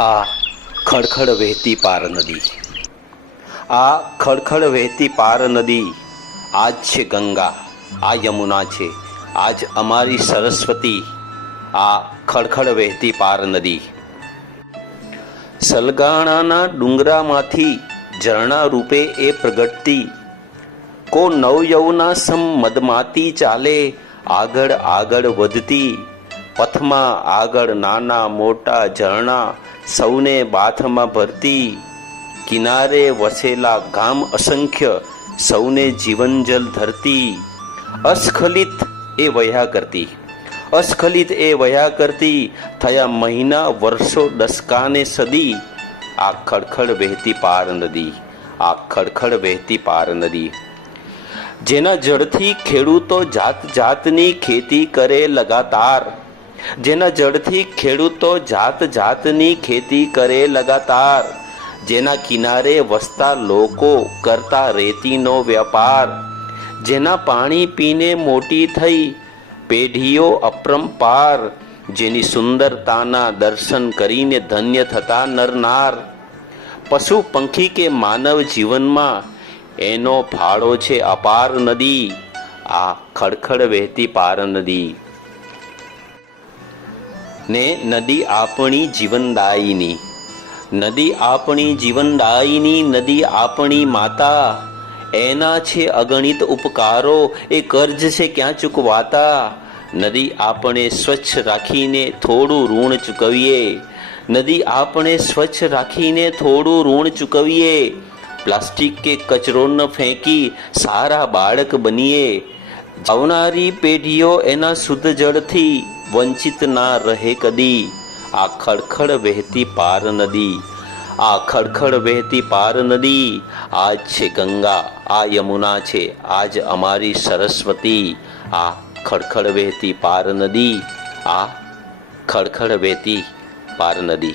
આ ખડખડ વહેતી પાર નદી. આ ખડખડ વહેતી પાર નદી, આજ છે ગંગા, આ યમુના છે, આજ અમારી સરસ્વતી, આ ખડખડ વહેતી પાર નદી. સલગાણાના ડુંગરામાંથી ઝરણા રૂપે એ પ્રગટતી, કો નવયવના સમ મદમાતી ચાલે આગળ આગળ વધતી પથમાં આગળ નાના મોટા ઝરણા સૌને બાથમાં ભરતી. કિનારે વસેલા ગામ અસંખ્ય સૌને જીવનજલ ધરતી. અસ્ખલિત એ વહ્યા કરતી. અસ્ખલિત એ વહ્યા કરતી થયા મહિના વર્ષો દસકાને સદી. આ ખડખડ વહેતી પાર નદી, આ ખડખડ વહેતી પાર નદી. જેના જળથી ખેડૂતો જાત જાતની ખેતી કરે લગાતાર. જેના જળથી ખેડૂતો જાત જાતની ખેતી કરે લગાતાર. જેના કિનારે વસતા લોકો કરતા રેતીનો વ્યાપાર. જેના પાણી પીને મોટી થઈ પેઢીઓ અપરંપાર. જેની સુંદરતાના દર્શન કરીને ધન્ય થતા નરનાર. પશુ પંખી કે માનવ જીવનમાં એનો ફાળો છે અપાર નદી. આ ખડખડ વહેતી પાર નદી. ને નદી આપણી જીવનદાયીની. નદી આપણી જીવનદાયીની, નદી આપણી માતા. એના છે અગણિત ઉપકારો, એ કર્જ છે ક્યાં ચૂકવાતા. નદી આપણે સ્વચ્છ રાખીને થોડું ઋણ ચૂકવીએ. નદી આપણે સ્વચ્છ રાખીને થોડું ઋણ ચૂકવીએ. પ્લાસ્ટિક કે કચરો ન ફેંકી સારા બાળક બનીએ. આવનારી પેઢીઓ એના શુદ્ધ જળથી વંચિત ના રહે કદી. આ ખડખડ વહેતી પાર નદી. આ ખડખડ વહેતી પાર નદી. આજ છે ગંગા, આ યમુના છે, આજ અમારી સરસ્વતી. આ ખડખડ વહેતી પાર નદી, આ ખડખડ વહેતી પાર નદી.